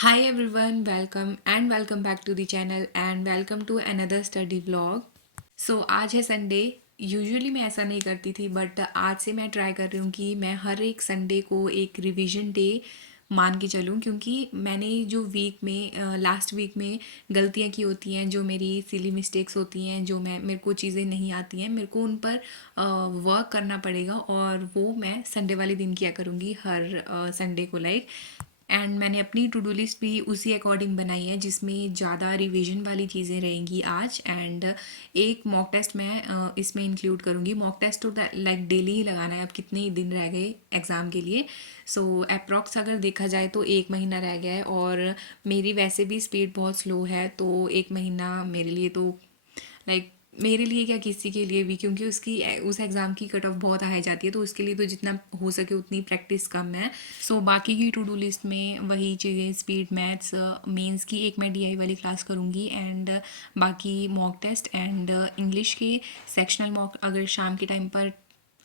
Hi everyone, welcome back to the channel and welcome to another study vlog. आज है Sunday. Usually मैं ऐसा नहीं करती थी बट आज से मैं ट्राई कर रही हूँ कि मैं हर एक संडे को एक रिवीजन डे मान के चलूँ, क्योंकि मैंने जो वीक में लास्ट वीक में गलतियाँ की होती हैं, जो मेरी सिली मिस्टेक्स होती हैं, जो मेरे को चीज़ें नहीं आती हैं, मेरे को उन पर वर्क करना पड़ेगा और वो मैं संडे वाले दिन किया करूँगी हर संडे को एंड मैंने अपनी टू डू लिस्ट भी उसी अकॉर्डिंग बनाई है, जिसमें ज़्यादा रिवीजन वाली चीज़ें रहेंगी आज। एंड एक मॉक टेस्ट मैं इसमें इंक्लूड करूँगी। मॉक टेस्ट तो लाइक डेली ही लगाना है, अब कितने ही दिन रह गए एग्ज़ाम के लिए। सो अप्रॉक्स अगर देखा जाए तो 1 महीना रह गया है और मेरी वैसे भी स्पीड बहुत स्लो है, तो 1 महीना मेरे लिए तो लाइक मेरे लिए क्या किसी के लिए भी, क्योंकि उस एग्ज़ाम की कट ऑफ बहुत हाई जाती है, तो उसके लिए तो जितना हो सके उतनी प्रैक्टिस कम है। बाकी की टू डू लिस्ट में वही चीज़ें, स्पीड, मैथ्स, मेंस की एक मैं डीआई वाली क्लास करूँगी एंड बाकी मॉक टेस्ट एंड इंग्लिश के सेक्शनल मॉक अगर शाम के टाइम पर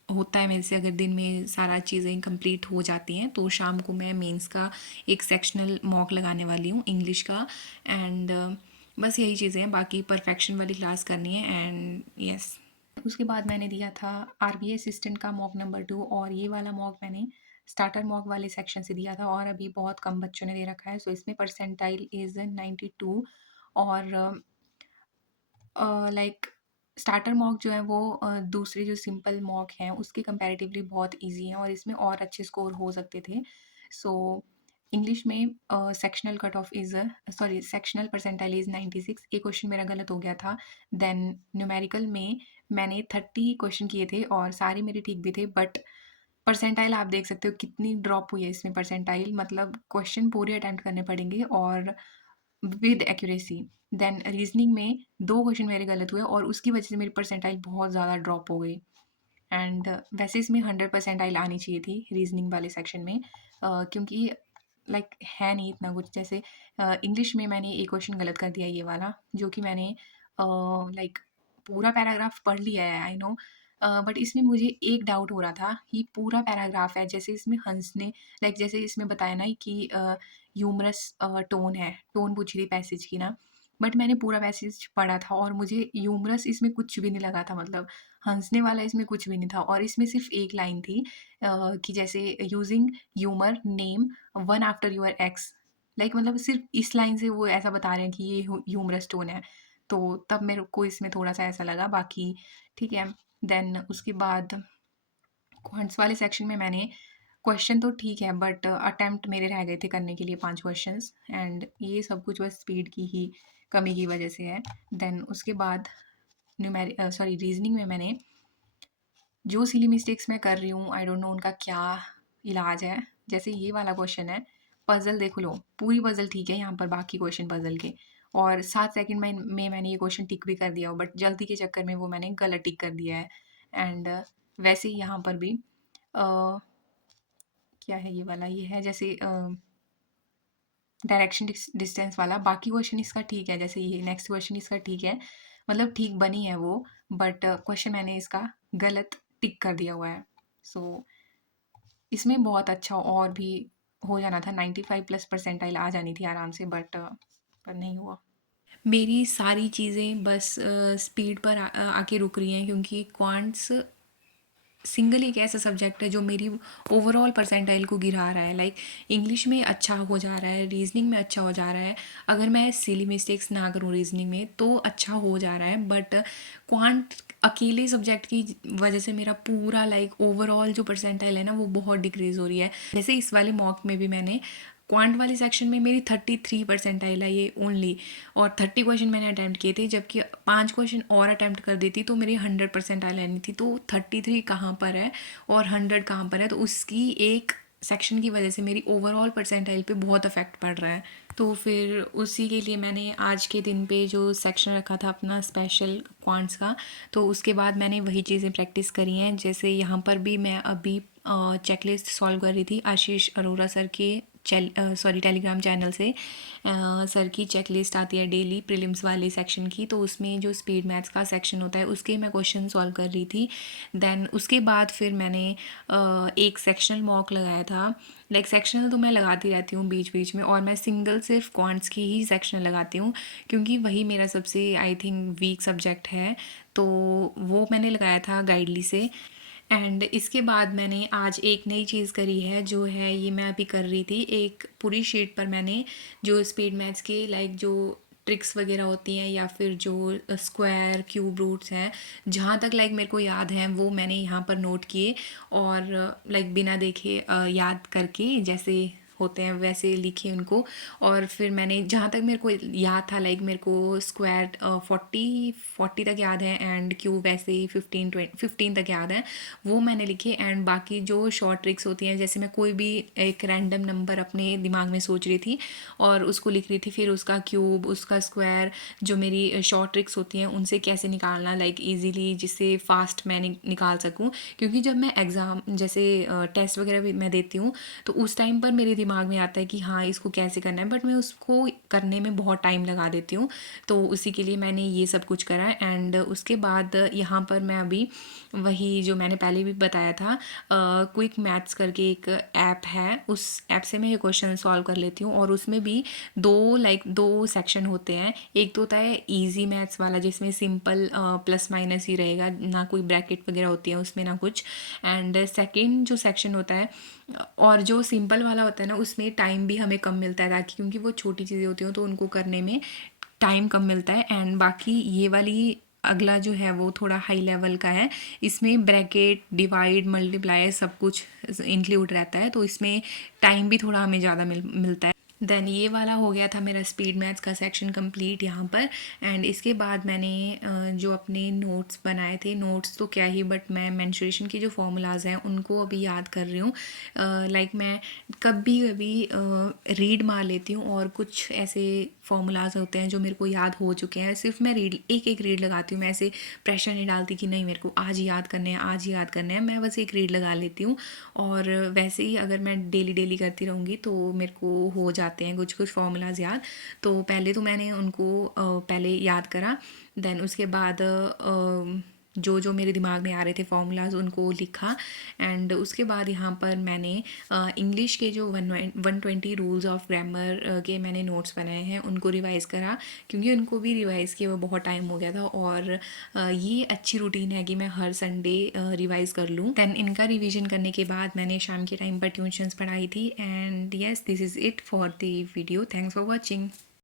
होता है मेरे से, अगर दिन में सारा चीज़ें कंप्लीट हो जाती हैं तो शाम को मैं मेंस का एक सेक्शनल मॉक लगाने वाली हूँ इंग्लिश का। एंड बस यही चीज़ें हैं, बाकी परफेक्शन वाली क्लास करनी है एंड यस। उसके बाद मैंने दिया था आरबीए असिस्टेंट का मॉक नंबर 2 और ये वाला मॉक मैंने स्टार्टर मॉक वाले सेक्शन से दिया था और अभी बहुत कम बच्चों ने दे रखा है। इसमें परसेंटाइल इज़ 92 और लाइक स्टार्टर मॉक जो है वो दूसरे जो सिंपल मॉक हैं उसके कंपैरेटिवली बहुत इजी हैं और इसमें और अच्छे स्कोर हो सकते थे। सो इंग्लिश में sectional cut off is sorry sectional percentile is 96। एक क्वेश्चन मेरा गलत हो गया था। देन न्यूमेरिकल में मैंने 30 क्वेश्चन किए थे और सारे मेरे ठीक भी थे, बट परसेंटाइल आप देख सकते हो कितनी ड्रॉप हुई है इसमें परसेंटाइल, मतलब क्वेश्चन पूरे अटेम्प्ट करने पड़ेंगे और विद एक्यूरेसी। देन रीजनिंग में 2 क्वेश्चन मेरे गलत हुए और उसकी वजह से मेरी परसेंटाइल बहुत ज़्यादा ड्रॉप हो गई। एंड वैसे इसमें 100 परसेंटाइल आनी चाहिए थी रीजनिंग वाले सेक्शन में, क्योंकि लाइक है नहीं इतना कुछ। जैसे इंग्लिश में मैंने एक क्वेश्चन गलत कर दिया, ये वाला, जो कि मैंने लाइक पूरा पैराग्राफ पढ़ लिया है, आई नो, बट इसमें मुझे एक डाउट हो रहा था। ये पूरा पैराग्राफ है, जैसे इसमें हंस ने लाइक जैसे इसमें बताया ना कि ह्यूमरस टोन है, टोन पूछी थी पैसेज की ना, बट मैंने पूरा पैसेज पढ़ा था और मुझे ह्यूमरस इसमें कुछ भी नहीं लगा था, मतलब हंसने वाला इसमें कुछ भी नहीं था। और इसमें सिर्फ एक लाइन थी कि जैसे using humour name one after your ex, like मतलब सिर्फ इस लाइन से वो ऐसा बता रहे हैं कि ये ह्यूमरस टोन है, तो तब मेरे को इसमें थोड़ा सा ऐसा लगा, बाकी ठीक है। देन उसके बाद क्वांट्स वाले सेक्शन में मैंने क्वेश्चन तो ठीक है बट अटेम्प्ट मेरे रह गए थे करने के लिए 5 क्वेश्चंस एंड ये सब कुछ बस स्पीड की ही कमी की वजह से है। देन उसके बाद रीजनिंग में मैंने जो सिली मिस्टेक्स मैं कर रही हूँ, आई डोंट नो उनका क्या इलाज है। जैसे ये वाला क्वेश्चन है, पजल देख लो, पूरी पजल ठीक है यहाँ पर, बाकी क्वेश्चन पजल के, और 7 सेकंड में मैंने ये क्वेश्चन टिक भी कर दिया हो, बट जल्दी के चक्कर में वो मैंने गलत टिक कर दिया है। एंड वैसे ही यहाँ पर भी क्या है ये वाला, ये है जैसे डायरेक्शन डिस्टेंस वाला। बाकी क्वेश्चन इसका ठीक है, जैसे ये नेक्स्ट क्वेश्चन इसका ठीक है, मतलब ठीक बनी है वो, बट क्वेश्चन मैंने इसका गलत टिक कर दिया हुआ है। सो इसमें बहुत अच्छा और भी हो जाना था, 95 प्लस परसेंटाइल आ जानी थी आराम से, बट पर नहीं हुआ। मेरी सारी चीज़ें बस स्पीड पर आके रुक रही हैं, क्योंकि क्वांट्स सिंगल एक ऐसा सब्जेक्ट है जो मेरी ओवरऑल परसेंटाइल को गिरा रहा है। लाइक इंग्लिश में अच्छा हो जा रहा है, रीजनिंग में अच्छा हो जा रहा है, अगर मैं सिली मिस्टेक्स ना करूँ रीजनिंग में तो अच्छा हो जा रहा है, बट क्वांट अकेले सब्जेक्ट की वजह से मेरा पूरा लाइक ओवरऑल जो परसेंटाइल है ना वो बहुत डिक्रीज़ हो रही है। जैसे इस वाले मॉक में भी मैंने क्वांट वाले सेक्शन में मेरी 33 परसेंटाइल है ये ओनली, और 30 क्वेश्चन मैंने अटैम्प्ट किए थे, जबकि 5 क्वेश्चन और अटैम्प्ट कर देती तो मेरी 100 परसेंटाइल आनी थी। तो 33 कहाँ पर है और 100 कहाँ पर है, तो उसकी एक सेक्शन की वजह से मेरी ओवरऑल परसेंटाइल पे बहुत अफेक्ट पड़ रहा है। तो फिर उसी के लिए मैंने आज के दिन पे जो सेक्शन रखा था अपना स्पेशल क्वांट्स का, तो उसके बाद मैंने वही चीज़ें प्रैक्टिस करी हैं। जैसे यहाँ पर भी मैं अभी चेकलिस्ट सॉल्व कर रही थी आशीष अरोरा सर के टेलीग्राम चैनल से सर की चेक लिस्ट आती है डेली प्रीलिम्स वाले सेक्शन की, तो उसमें जो स्पीड मैथ्स का सेक्शन होता है उसके मैं क्वेश्चन सॉल्व कर रही थी। देन उसके बाद फिर मैंने एक सेक्शनल मॉक लगाया था। लाइक सेक्शनल तो मैं लगाती रहती हूँ बीच बीच में, और मैं सिंगल सिर्फ क्वांट्स की ही सेक्शनल लगाती हूँ क्योंकि वही मेरा सबसे आई थिंक वीक सब्जेक्ट है। तो वो मैंने लगाया था गाइडली से। एंड इसके बाद मैंने आज एक नई चीज़ करी है, जो है ये मैं अभी कर रही थी, एक पूरी शीट पर मैंने जो स्पीड मैथ्स के लाइक जो ट्रिक्स वगैरह होती हैं या फिर जो स्क्वायर क्यूब रूट्स हैं, जहाँ तक लाइक मेरे को याद है वो मैंने यहाँ पर नोट किए, और लाइक बिना देखे याद करके जैसे होते हैं वैसे लिखे उनको। और फिर मैंने जहाँ तक मेरे को याद था, लाइक मेरे को स्क्वायर 40 तक याद है, एंड क्यूब वैसे ही 15 तक याद है, वो मैंने लिखे। एंड बाकी जो शॉर्ट ट्रिक्स होती हैं, जैसे मैं कोई भी एक रैंडम नंबर अपने दिमाग में सोच रही थी और उसको लिख रही थी, फिर उसका क्यूब उसका स्क्वायर, जो मेरी शॉर्ट ट्रिक्स होती हैं उनसे कैसे निकालना लाइक ईजीली, जिससे फास्ट मैं निकाल सकूँ। क्योंकि जब मैं एग्ज़ाम जैसे टेस्ट वगैरह भी मैं देती हूँ तो उस टाइम पर मेरे दिमाग में आता है कि हाँ इसको कैसे करना है, बट मैं उसको करने में बहुत टाइम लगा देती हूँ। तो उसी के लिए मैंने ये सब कुछ करा। एंड उसके बाद यहाँ पर मैं अभी वही जो मैंने पहले भी बताया था, क्विक मैथ्स करके एक ऐप है, उस ऐप से मैं ये क्वेश्चन सॉल्व कर लेती हूँ। और उसमें भी दो सेक्शन होते हैं। एक तो होता है इजी मैथ्स वाला, जिसमें सिंपल प्लस माइनस ही रहेगा, ना कोई ब्रैकेट वगैरह होती है उसमें ना कुछ। एंड सेकेंड जो सेक्शन होता है, और जो सिंपल वाला होता है ना, उसमें टाइम भी हमें कम मिलता है, ताकि क्योंकि वो छोटी चीज़ें होती हैं तो उनको करने में टाइम कम मिलता है। एंड बाकी ये वाली अगला जो है वो थोड़ा हाई लेवल का है, इसमें ब्रैकेट डिवाइड मल्टीप्लाई सब कुछ इंक्लूड रहता है, तो इसमें टाइम भी थोड़ा हमें ज़्यादा मिलता है। देन ये वाला हो गया था मेरा स्पीड मैथ्स का सेक्शन कंप्लीट यहाँ पर। एंड इसके बाद मैंने जो अपने नोट्स बनाए थे, नोट्स तो क्या ही, बट मैं मेंस्ट्रुएशन के जो फॉर्मूलाज हैं उनको अभी याद कर रही हूँ। लाइक मैं कभी कभी रीड मार लेती हूँ, और कुछ ऐसे फॉर्मूलाज होते हैं जो मेरे को याद हो चुके हैं, सिर्फ मैं एक रीड लगाती हूँ। मैं ऐसे प्रेशर नहीं डालती कि नहीं मेरे को आज ही याद करने हैं, आज ही याद करने हैं, मैं बस एक रीड लगा लेती हूँ। और वैसे ही अगर मैं डेली डेली करती रहूँगी तो मेरे को हो जाते हैं कुछ कुछ फॉर्मूलाज याद। तो पहले तो मैंने उनको पहले याद करा, देन उसके बाद जो जो मेरे दिमाग में आ रहे थे फॉर्मूलाज उनको लिखा। एंड उसके बाद यहाँ पर मैंने इंग्लिश के जो 120 रूल्स ऑफ ग्रामर के मैंने नोट्स बनाए हैं उनको रिवाइज़ करा, क्योंकि उनको भी रिवाइज़ किए हुए बहुत टाइम हो गया था। और ये अच्छी रूटीन है कि मैं हर संडे रिवाइज़ कर लूँ। देन इनका रिवीजन करने के बाद मैंने शाम के टाइम पर ट्यूशन्स पढ़ाई थी। And yes, this is it for the video. Thanks for watching.